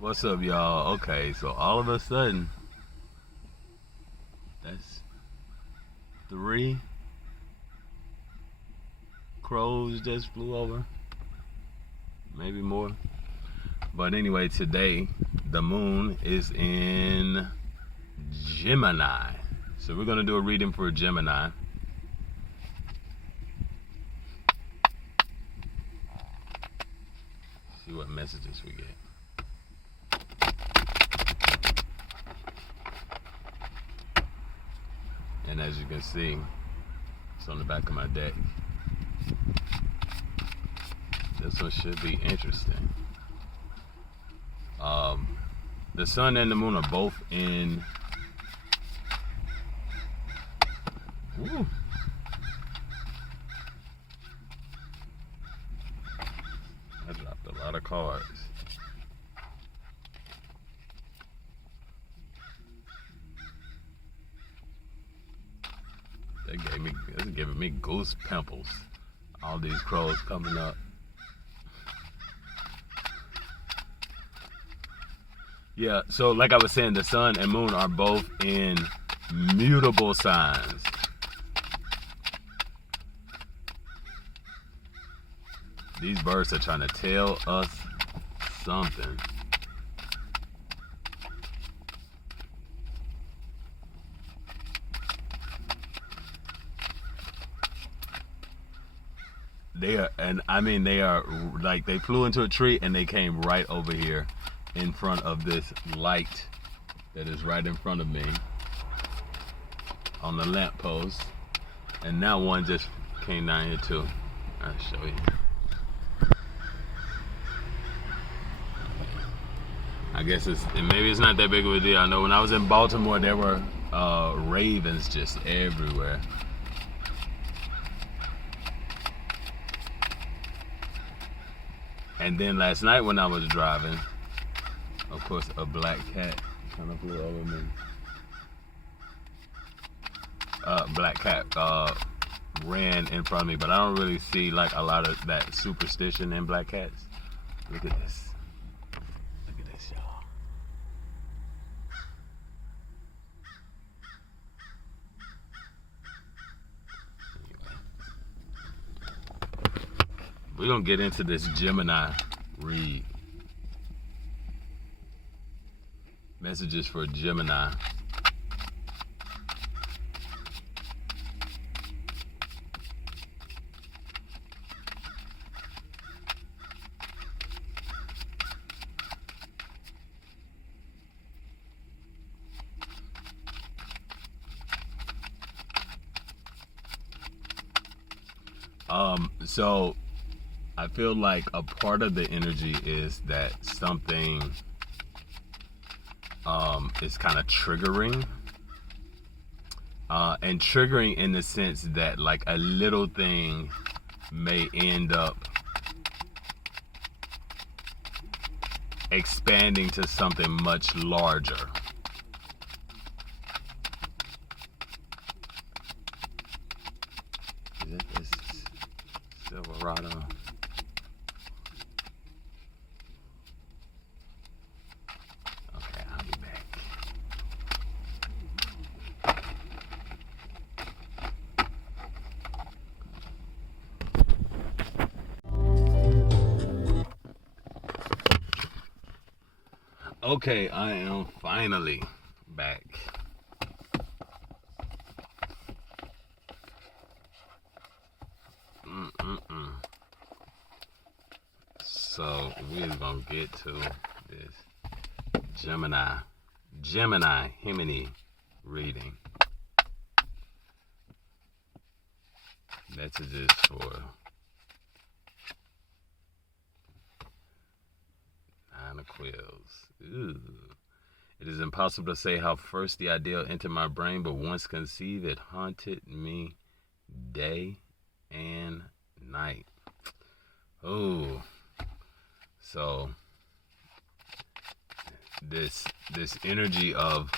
What's up, y'all? Okay, so all of a sudden, that's 3 crows just flew over, maybe more. But anyway, today the moon is in Gemini. So we're gonna do a reading for Gemini. See what messages we get. And as you can see, it's on the back of my deck. This one should be interesting. The sun and the moon are both in. Woo. I dropped a lot of cards. That's giving me goose pimples. All these crows coming up. Yeah, so like I was saying, the sun and moon are both in mutable signs. These birds are trying to tell us something. They are like, they flew into a tree and they came right over here in front of this light that is right in front of me on the lamppost. And now one just came down here too. I'll show you. I guess maybe it's not that big of a deal. I know when I was in Baltimore, there were ravens just everywhere. And then last night when I was driving, of course, a black cat kind of flew over me. Black cat ran in front of me, but I don't really see like a lot of that superstition in black cats. Look at this. Look at this, y'all. We're gonna get into this Gemini read. Messages for Gemini. So I feel like a part of the energy is that something is kind of triggering. And triggering in the sense that like a little thing may end up expanding to something much larger. Is it this Silverado? Okay, I'll be back. Okay, I am finally back. So we're gonna get to this Gemini reading. Messages for 9 of Quills. Ooh. It is impossible to say how first the idea entered my brain, but once conceived, it haunted me day and night. Oh, so this energy of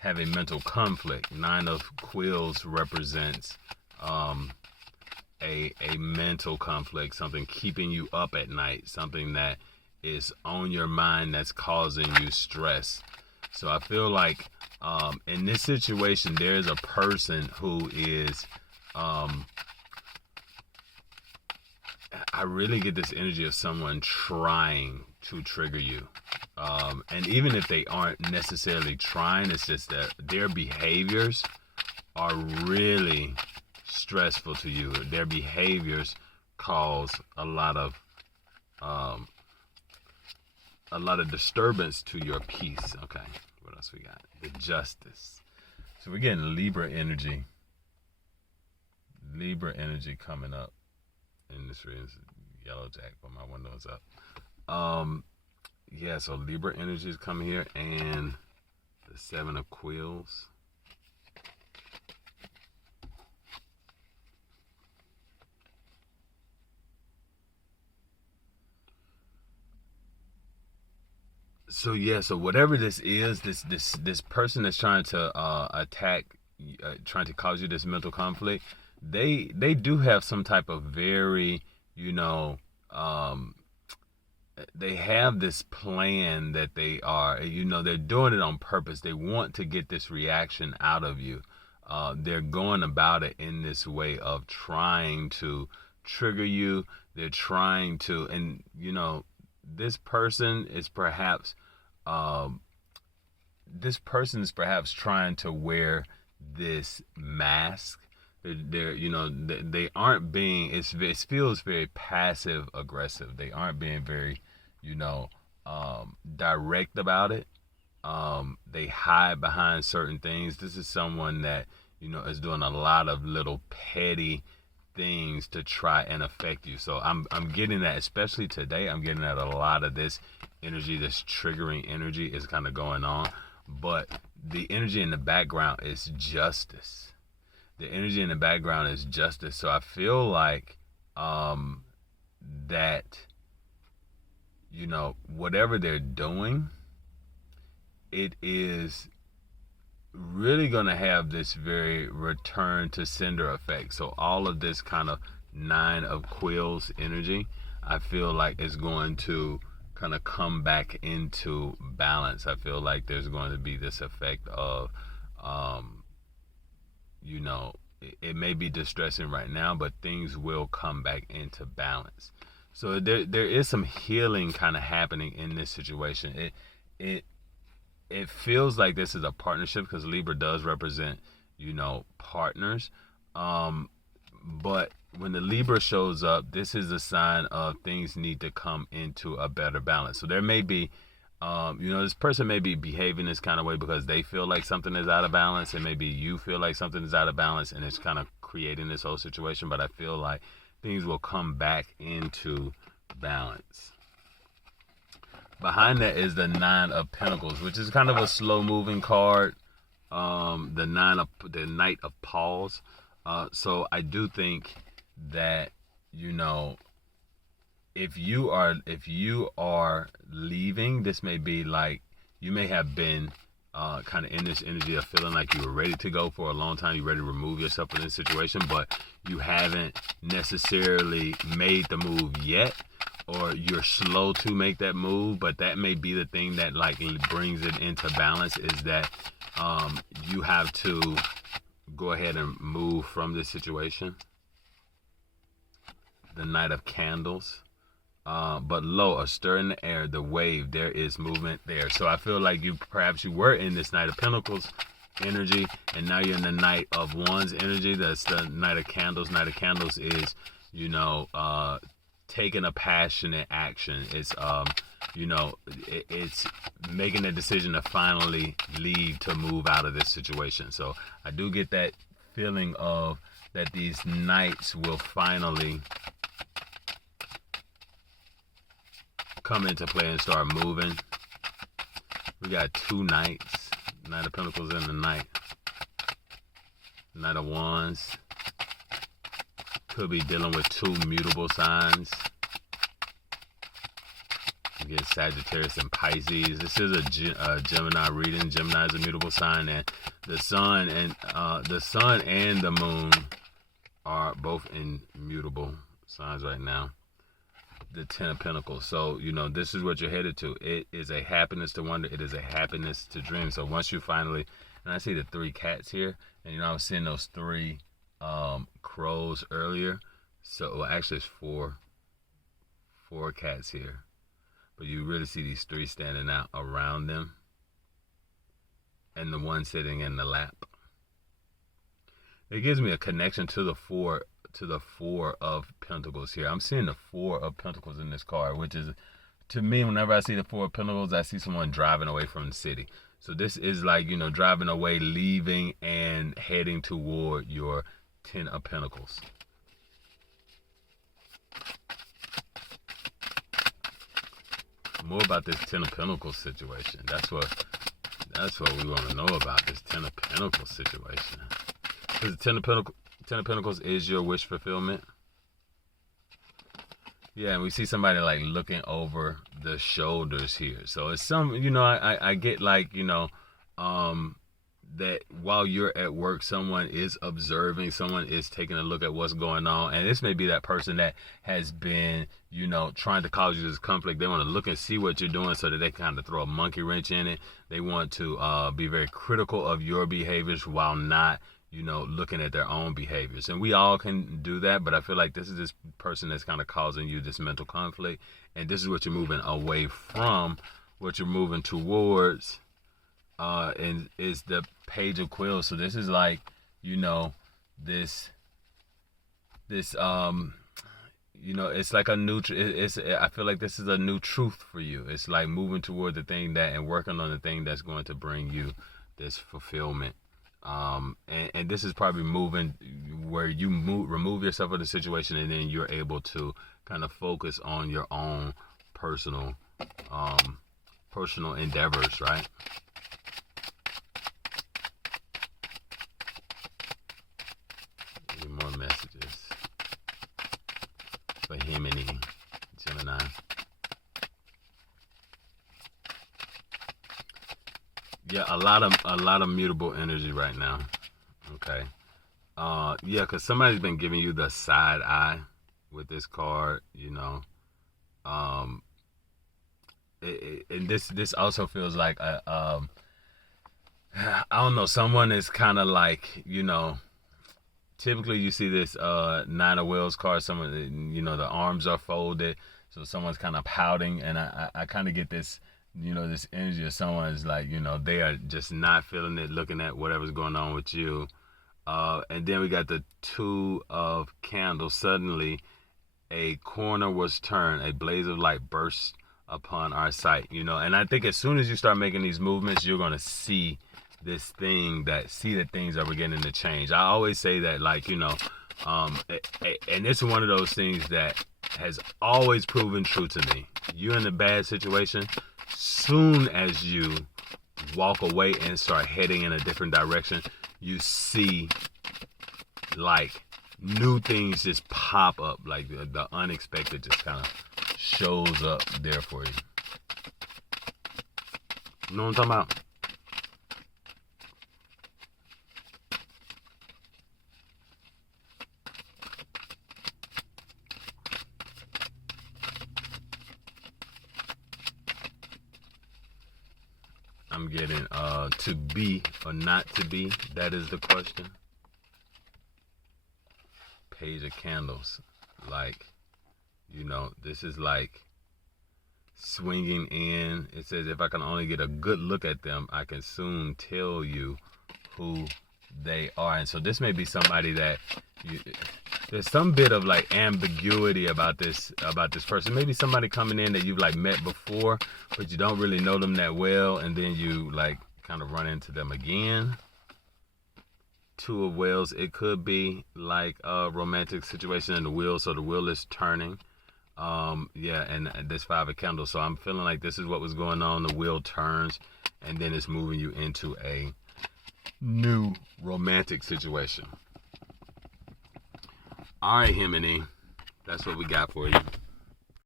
having mental conflict. 9 of Quills represents a mental conflict, something keeping you up at night, something that is on your mind that's causing you stress. So I feel like in this situation, there's a person who is, I really get this energy of someone trying to trigger you. And even if they aren't necessarily trying, it's just that their behaviors are really stressful to you. Their behaviors cause a lot of disturbance to your peace. Okay, what else we got? The Justice. So we're getting Libra energy. Libra energy coming up in this reading. Yellow Jack, but my window is up. Yeah, so Libra energy is coming here, and the Seven of Quills. So yeah, so whatever this is, this person that's trying to attack, trying to cause you this mental conflict, they do have some type of very, they have this plan that they are, they're doing it on purpose. They want to get this reaction out of you. They're going about it in this way of trying to trigger you. They're trying to, and this person is perhaps trying to wear this mask. They aren't being, it feels very passive aggressive. They aren't being very, direct about it. They hide behind certain things. This is someone that, is doing a lot of little petty things to try and affect you. So I'm getting that, especially today, I'm getting that a lot of this energy, this triggering energy is kind of going on. But the energy in the background is justice. The energy in the background is justice. So I feel like that, whatever they're doing, it is really going to have this very return to sender effect. So all of this kind of Nine of Quills energy, I feel like is going to kind of come back into balance. I feel like there's going to be this effect of, it may be distressing right now, but things will come back into balance. So there is some healing kind of happening in this situation. It feels like this is a partnership because Libra does represent, partners. But when the Libra shows up, this is a sign of things need to come into a better balance. So there may be, this person may be behaving this kind of way because they feel like something is out of balance, and maybe you feel like something is out of balance, and it's kind of creating this whole situation. But I feel like things will come back into balance. Behind that is the Nine of Pentacles, which is kind of a slow-moving card. The Knight of Paws. So I do think that, if you are leaving, this may be like you may have been kind of in this energy of feeling like you were ready to go for a long time. You're ready to remove yourself from this situation, but you haven't necessarily made the move yet, or you're slow to make that move. But that may be the thing that like brings it into balance, is that you have to go ahead and move from this situation. The Knight of Candles. But lo, a stir in the air, the wave, there is movement there. So I feel like perhaps you were in this Knight of Pentacles energy, and now you're in the Knight of Wands energy. That's the Knight of Candles. Knight of Candles is, taking a passionate action. It's, it's making a decision to finally leave, to move out of this situation. So I do get that feeling of that these knights will finally come into play and start moving. We got two knights, Knight of Pentacles and the Knight of Wands. Could be dealing with two mutable signs. You get Sagittarius and Pisces. This is a Gemini reading. Gemini is a mutable sign, and the sun and the moon are both in mutable signs right now. the Ten of Pentacles. So, this is what you're headed to. It is a happiness to wonder. It is a happiness to dream. So once you finally, and I see the 3 cats here, and I was seeing those 3 crows earlier. So, well, actually it's 4 cats here. But you really see these 3 standing out around them. And the one sitting in the lap. It gives me a connection to the 4 of Pentacles here. I'm seeing the 4 of Pentacles in this card, which is, to me, whenever I see the 4 of Pentacles, I see someone driving away from the city. So this is like, driving away, leaving, and heading toward your 10 of Pentacles. More about this 10 of Pentacles situation. That's what we want to know about, this 10 of Pentacles situation. Because the 10 of Pentacles is your wish fulfillment. Yeah, and we see somebody like looking over the shoulders here. So it's some, I get like, that while you're at work, someone is observing, someone is taking a look at what's going on. And this may be that person that has been, trying to cause you this conflict. They want to look and see what you're doing so that they kind of throw a monkey wrench in it. They want to be very critical of your behaviors while not, looking at their own behaviors. And we all can do that, but I feel like this is this person that's kind of causing you this mental conflict. And this is what you're moving away from, what you're moving towards. And is the Page of Quills. So this is like, this it's like a new, I feel like this is a new truth for you. It's like moving toward the thing and working on the thing that's going to bring you this fulfillment. And this is probably moving where you remove yourself from the situation, and then you're able to kind of focus on your own personal endeavors, right? More messages for Gemini, Gemini. Yeah, a lot of mutable energy right now. Okay. Yeah, because somebody's been giving you the side eye with this card, and this also feels like I don't know, someone is kind of like, typically you see this 9 of Wheels card, someone, the arms are folded, so someone's kind of pouting, and I kind of get this, this energy of someone is like, they are just not feeling it, looking at whatever's going on with you. And then we got the 2 of Candles. Suddenly a corner was turned, a blaze of light burst upon our sight, and I think as soon as you start making these movements, you're going to see this thing that things are beginning to change. I always say that, like, and it's one of those things that has always proven true to me. You're in a bad situation, soon as you walk away and start heading in a different direction, you see like new things just pop up, like the unexpected just kind of shows up there for you. You know what I'm talking about? I'm getting to be or not to be. That is the question. Page of Candles. Like, this is like swinging in. It says, if I can only get a good look at them, I can soon tell you who they are. And so this may be somebody that there's some bit of like ambiguity about this person. Maybe somebody coming in that you've like met before, but you don't really know them that well, and then you like kind of run into them again. 2 of Wheels. It could be like a romantic situation in the wheel, so the wheel is turning. Yeah, and this 5 of Candles. So I'm feeling like this is what was going on. The wheel turns, and then it's moving you into a new romantic situation. All right, Gemini, that's what we got for you.